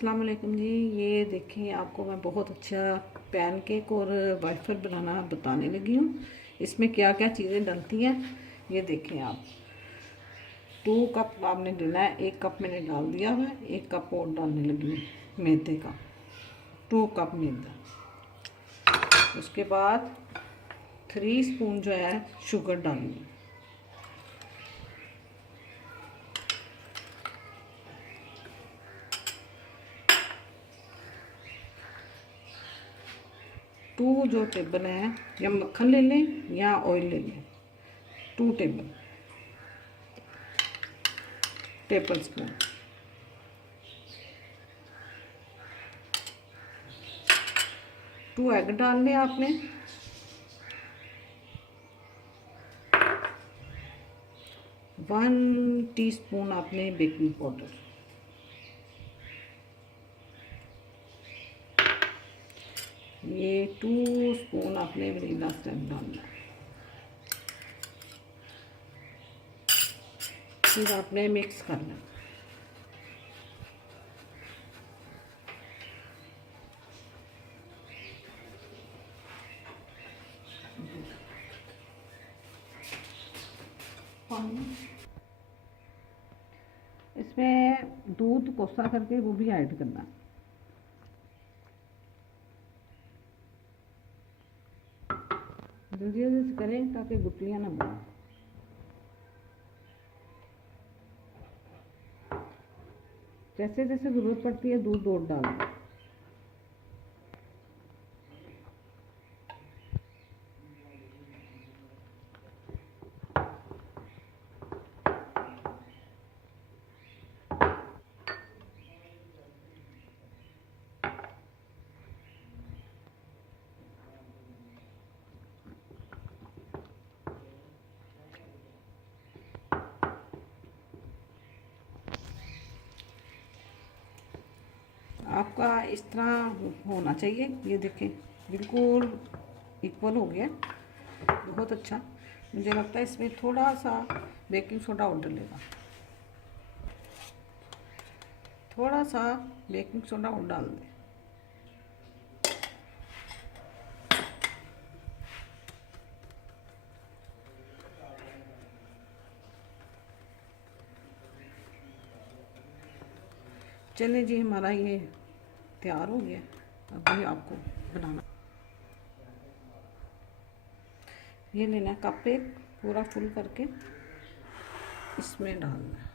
अस्सलाम वालेकुम जी। ये देखें, आपको मैं बहुत अच्छा पैनकेक और वाइफर बनाना बताने लगी हूँ। इसमें क्या क्या चीज़ें डलती हैं ये देखें आप। 2 कप आपने लेना है। 1 कप मैंने डाल दिया हुआ है, 1 कप और डालने लगी हूँ मैदे का। 2 कप मैदा। उसके बाद 3 स्पून जो है शुगर डालनी। टू जो टेबल है, या मक्खन ले लें या ऑयल ले लें। 2 टेबल स्पून। 2 एग डालने आपने। 1 टीस्पून आपने बेकिंग पाउडर। ये 2 स्पून आपने वनीला एसेंस डालना है। फिर आपने मिक्स करना। इसमें दूध कोसा करके वो भी ऐड करना। जल्दी जल्दी से करें ताकि गुठलियाँ ना बने। जैसे जैसे ज़रूरत पड़ती है दूध और डालना। आपका इस तरह होना चाहिए। ये देखें, बिल्कुल इक्वल हो गया, बहुत अच्छा। मुझे लगता है इसमें थोड़ा सा बेकिंग सोडा और डलेगा। थोड़ा सा बेकिंग सोडा और डाल दें। चलिए जी, हमारा ये तैयार हो गया। अभी आपको बनाना, ये लेना कप एक पूरा फुल करके इसमें डालना है।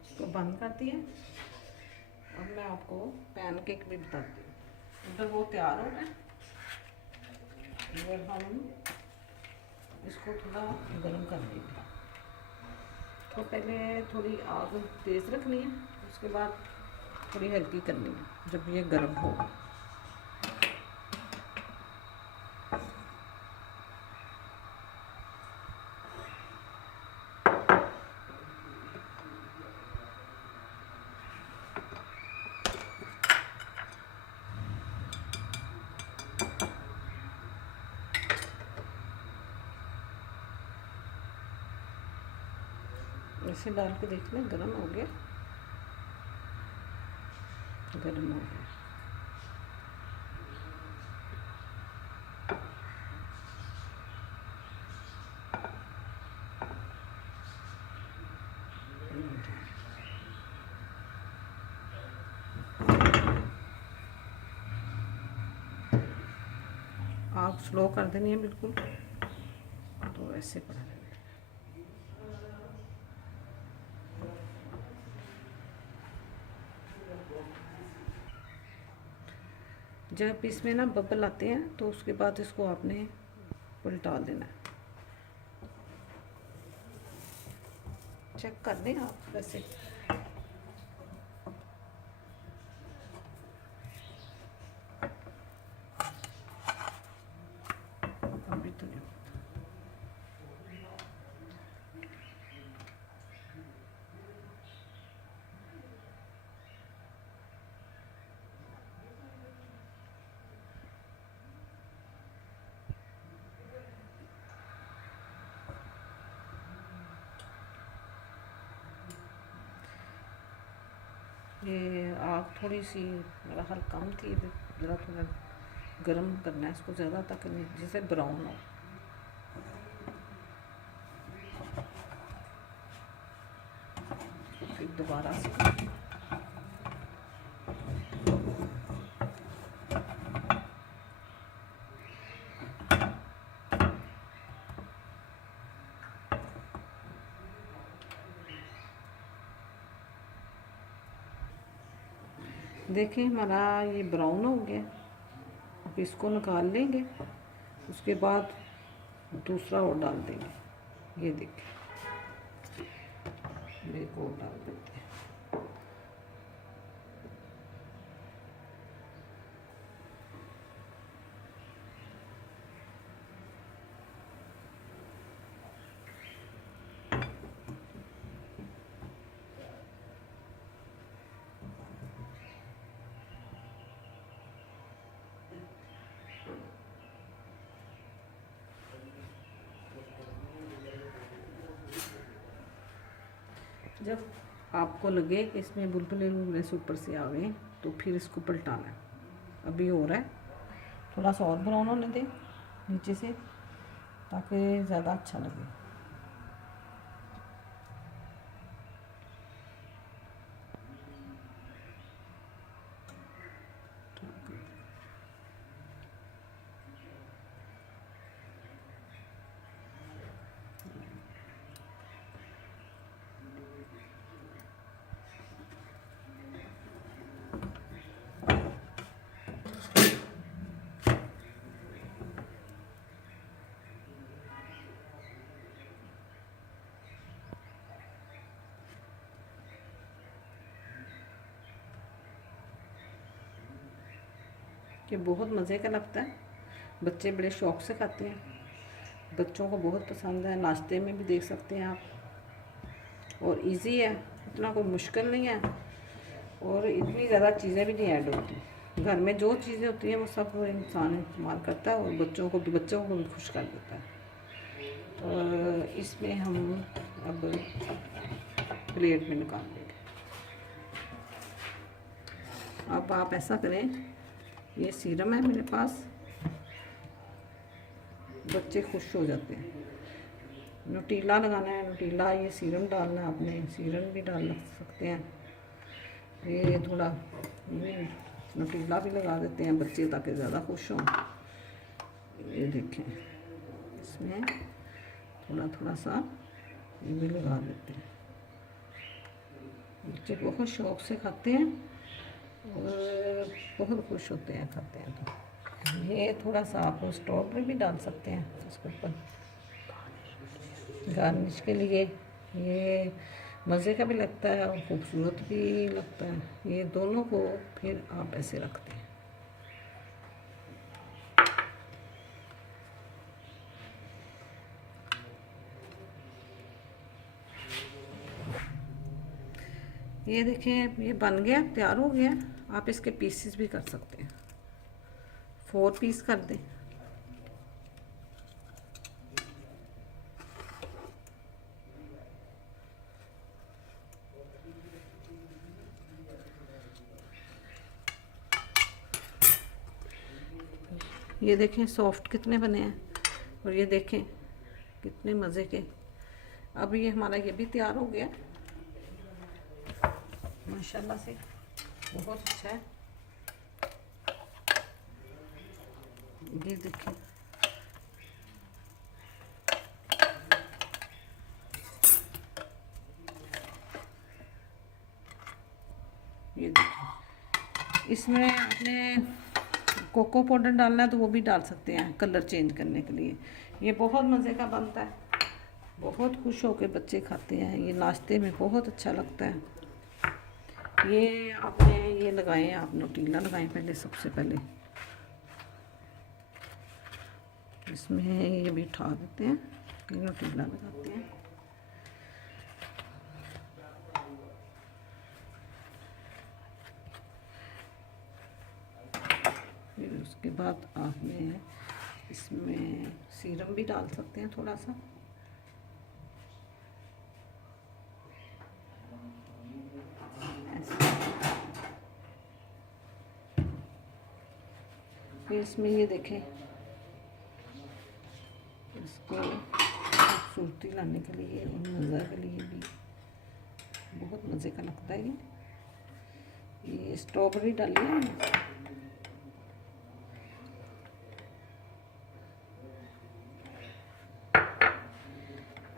इसको बंद कर दिया। अब मैं आपको पैनकेक भी बताती हूँ। उधर वो तैयार हो गए। हम इसको थोड़ा गर्म कर देंगे। तो पहले थोड़ी आग तेज़ रखनी है, उसके बाद थोड़ी हल्की करनी है जब ये गर्म होगा। ऐसे डाल के देख लें, गर्म हो गया। गर्म हो गया। आप स्लो कर देनी है बिल्कुल, तो ऐसे पड़ा रहेगा। जब इसमें ना बबल आते हैं तो उसके बाद इसको आपने उल्टा देना है। चेक कर दें आप वैसे। ये आग थोड़ी सी मेरा हल कम थी, ज़रा थोड़ा गर्म करना है इसको ज़्यादा, ताकि जैसे ब्राउन हो। फिर दोबारा से देखें हमारा ये ब्राउन हो गया। अब इसको निकाल लेंगे, उसके बाद दूसरा और डाल देंगे। ये देखिए, एक और डाल देते हैं। जब आपको लगे कि इसमें बुलबुले बुलबुले से ऊपर से आ गए, तो फिर इसको पलटाना है। अभी हो रहा है, थोड़ा सा और ब्राउन होने दें नीचे से, ताकि ज़्यादा अच्छा लगे। ये बहुत मज़े का लगता है, बच्चे बड़े शौक़ से खाते हैं, बच्चों को बहुत पसंद है। नाश्ते में भी देख सकते हैं आप, और इजी है, इतना कोई मुश्किल नहीं है, और इतनी ज़्यादा चीज़ें भी नहीं ऐड होती। घर में जो चीज़ें होती हैं वो सब इंसान इस्तेमाल करता है, और बच्चों को भी खुश कर देता है। तो इसमें हम अब प्लेट में निकाल लेंगे। अब आप ऐसा करें, ये सीरम है मेरे पास, बच्चे खुश हो जाते हैं। न्यूट्रीला लगाना है, न्यूट्रीला, ये सीरम डालना है आपने, सीरम भी डाल सकते हैं। ये थोड़ा न्यूट्रीला भी लगा देते हैं बच्चे, ताकि ज़्यादा खुश हों। ये देखें, इसमें थोड़ा थोड़ा सा ये भी लगा देते हैं। बच्चे बहुत शौक़ से खाते हैं और बहुत खुश होते हैं खाते हैं। तो ये थोड़ा सा आप स्ट्रॉबेरी भी डाल सकते हैं इसके ऊपर गार्निश के लिए। ये मज़े का भी लगता है और खूबसूरत भी लगता है। ये दोनों को फिर आप ऐसे रखते हैं। ये देखें, ये बन गया, तैयार हो गया। आप इसके पीसेस भी कर सकते हैं, 4 पीस कर दें। ये देखें सॉफ्ट कितने बने हैं, और ये देखें कितने मज़े के। अब ये हमारा ये भी तैयार हो गया माशाल्लाह से, बहुत अच्छा है। ये देखें, ये देखें, इसमें आपने कोको पाउडर डालना है तो वो भी डाल सकते हैं कलर चेंज करने के लिए। ये बहुत मज़े का बनता है, बहुत खुश होकर बच्चे खाते हैं। ये नाश्ते में बहुत अच्छा लगता है। ये आपने ये लगाएं, आप न्यूट्रीला लगाएं पहले, सबसे पहले इसमें ये भी उठा देते हैं, ये न्यूट्रीला लगाते हैं। फिर उसके बाद आपने इसमें सीरम भी डाल सकते हैं थोड़ा सा। ऐसे फिर इसमें ये देखें, इसको खूबसूरती लाने के लिए और मज़ा के लिए भी बहुत मज़े का लगता है। ये स्ट्रॉबेरी डाली है ना,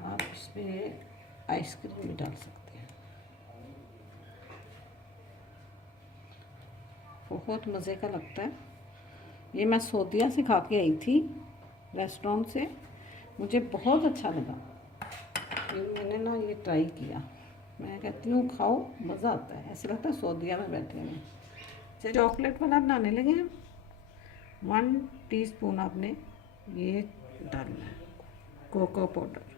आप इसमें आइसक्रीम भी डाल सकते हैं। बहुत मज़े का लगता है। ये मैं सऊदीया से खा के आई थी रेस्टोरेंट से, मुझे बहुत अच्छा लगा। मैंने ना ये ट्राई किया, मैं कहती हूँ खाओ, मज़ा आता है, ऐसा लगता है सऊदीया में बैठे हैं। चलिए चॉकलेट वाला बनाने लगे हैं। 1 टीस्पून आपने ये डालना है कोको पाउडर।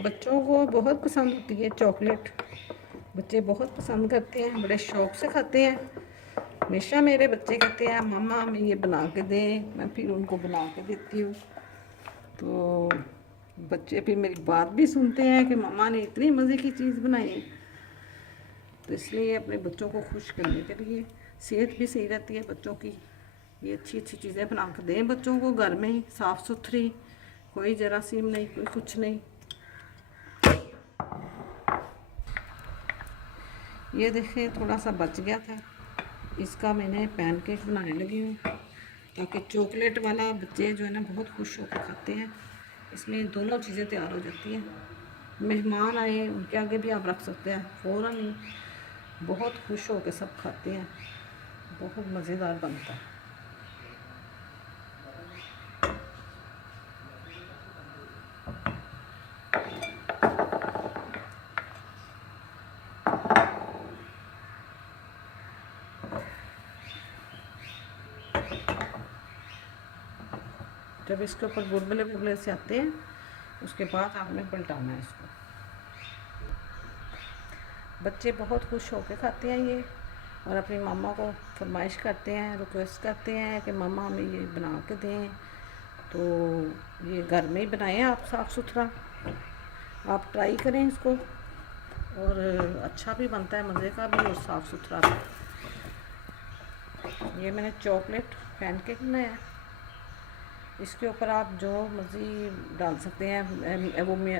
बच्चों को बहुत पसंद होती है चॉकलेट, बच्चे बहुत पसंद करते हैं, बड़े शौक़ से खाते हैं। हमेशा मेरे बच्चे कहते हैं मम्मा हमें ये बना के दें, मैं फिर उनको बना के देती हूँ। तो बच्चे फिर मेरी बात भी सुनते हैं कि मम्मा ने इतनी मज़े की चीज़ बनाई है। तो इसलिए अपने बच्चों को खुश करने के लिए, सेहत भी सही रहती है बच्चों की, ये अच्छी अच्छी चीज़ें बना कर दें बच्चों को, घर में ही साफ़ सुथरी, कोई जरासीम नहीं, कोई कुछ नहीं। ये देखिए थोड़ा सा बच गया था, इसका मैंने पैनकेक बनाने लगी हूँ, ताकि चॉकलेट वाला बच्चे जो है ना बहुत खुश होकर खाते हैं। इसमें दोनों चीज़ें तैयार हो जाती हैं। मेहमान आए उनके आगे भी आप रख सकते हैं, फ़ौरन ही बहुत खुश होकर सब खाते हैं, बहुत मज़ेदार बनता है। जब इसके ऊपर बुलबुले बुलबुले से आते हैं, उसके बाद आपने पलटाना है इसको। बच्चे बहुत खुश होकर खाते हैं ये, और अपनी मामा को फरमाइश करते हैं, रिक्वेस्ट करते हैं कि मामा हमें ये बना के दें। तो ये घर में ही बनाएं आप, साफ़ सुथरा आप ट्राई करें इसको, और अच्छा भी बनता है, मज़े का भी और साफ़ सुथरा भी। ये मैंने चॉकलेट पैनकेक बनाया, इसके ऊपर आप जो मर्ज़ी डाल सकते हैं,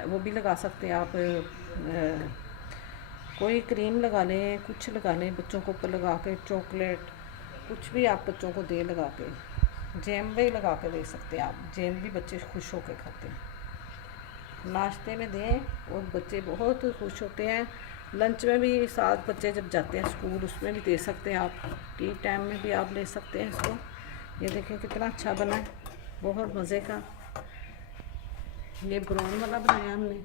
वो भी लगा सकते हैं आप, कोई क्रीम लगा लें, कुछ लगा लें बच्चों को ऊपर लगा के, चॉकलेट कुछ भी आप बच्चों को दे लगा के, जैम भी लगा के दे सकते हैं आप, जैम भी बच्चे खुश होकर खाते हैं। नाश्ते में दें और बच्चे बहुत खुश होते हैं। लंच में भी साथ बच्चे जब जाते हैं स्कूल, उसमें भी दे सकते हैं आप, टी टाइम में भी आप ले सकते हैं इसको। ये देखें कितना अच्छा बना है, बहुत मज़े का। ये ब्राउन वाला बनाया हमने,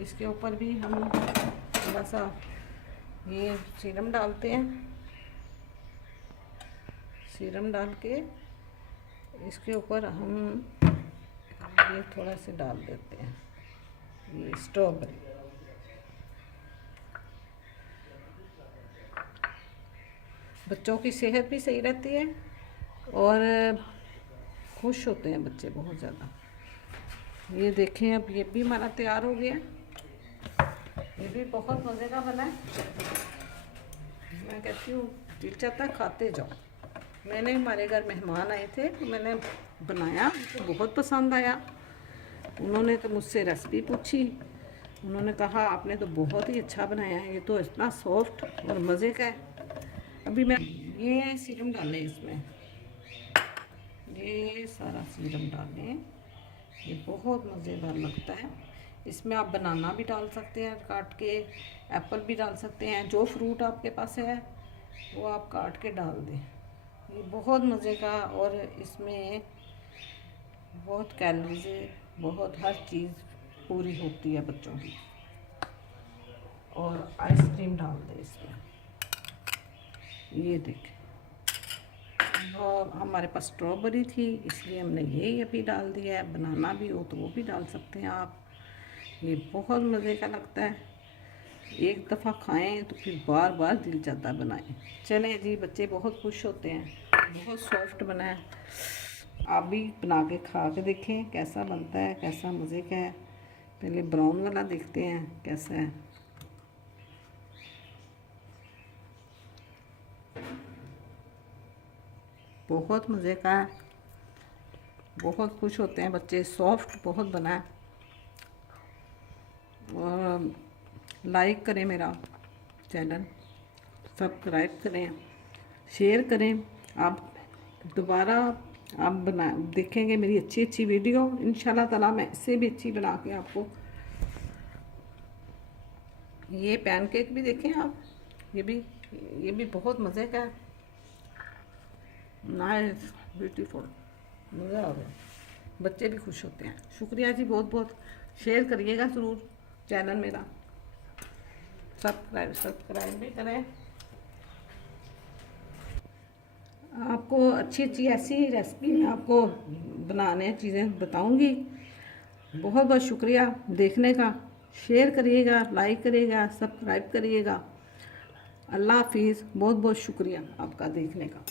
इसके ऊपर भी हम थोड़ा सा ये सीरम डालते हैं, सीरम डाल के इसके ऊपर हम ये थोड़ा सा डाल देते हैं ये स्ट्रॉबेरी। बच्चों की सेहत भी सही रहती है और खुश होते हैं बच्चे बहुत ज़्यादा। ये देखें अब ये भी हमारा तैयार हो गया, ये भी बहुत मज़े का बना है। मैं कहती हूँ दिल चाहता है खाते जाओ। मैंने हमारे घर मेहमान आए थे तो मैंने बनाया, उनको बहुत पसंद आया। उन्होंने तो मुझसे रेसिपी पूछी, उन्होंने कहा आपने तो बहुत ही अच्छा बनाया है, ये तो इतना सॉफ्ट और मज़े का है। अभी मैं ये सीरम डालें इसमें, ये सारा सीरम डालें, ये बहुत मज़ेदार लगता है। इसमें आप बनाना भी डाल सकते हैं काट के, एप्पल भी डाल सकते हैं, जो फ्रूट आपके पास है वो आप काट के डाल दें। ये बहुत मज़े का, और इसमें बहुत कैलोरीज, बहुत हर चीज़ पूरी होती है बच्चों की। और आइसक्रीम डाल दें इसमें, ये देखें और हमारे पास स्ट्रॉबेरी थी इसलिए हमने यही अभी डाल दिया है। बनाना भी हो तो वो भी डाल सकते हैं आप। ये बहुत मज़े का लगता है, एक दफ़ा खाएं तो फिर बार बार दिल चाहता है बनाएं। चलें जी, बच्चे बहुत खुश होते हैं। बहुत सॉफ्ट बना है, आप भी बना के खा के देखें कैसा बनता है, कैसा मज़े का है। पहले ब्राउन वाला देखते हैं कैसा है। बहुत मज़े का है, बहुत खुश होते हैं बच्चे। सॉफ्ट बहुत बना है। और लाइक करें मेरा चैनल, सब्सक्राइब करें, शेयर करें। आप दोबारा आप बना देखेंगे मेरी अच्छी अच्छी वीडियो। इंशाल्लाह ताला मैं इससे भी अच्छी बना के आपको। ये पैनकेक भी देखें आप, ये भी बहुत मज़े का है। नाइस, ब्यूटीफुल, मज़ा आ गया। बच्चे भी खुश होते हैं। शुक्रिया जी बहुत बहुत। शेयर करिएगा ज़रूर चैनल मेरा, सब्सक्राइब भी करें। आपको अच्छी अच्छी ऐसी रेसिपी मैं आपको बनाने चीज़ें बताऊंगी। बहुत बहुत शुक्रिया देखने का। शेयर करिएगा, लाइक करिएगा, सब्सक्राइब करिएगा। अल्लाह हाफिज़। बहुत बहुत शुक्रिया आपका देखने का।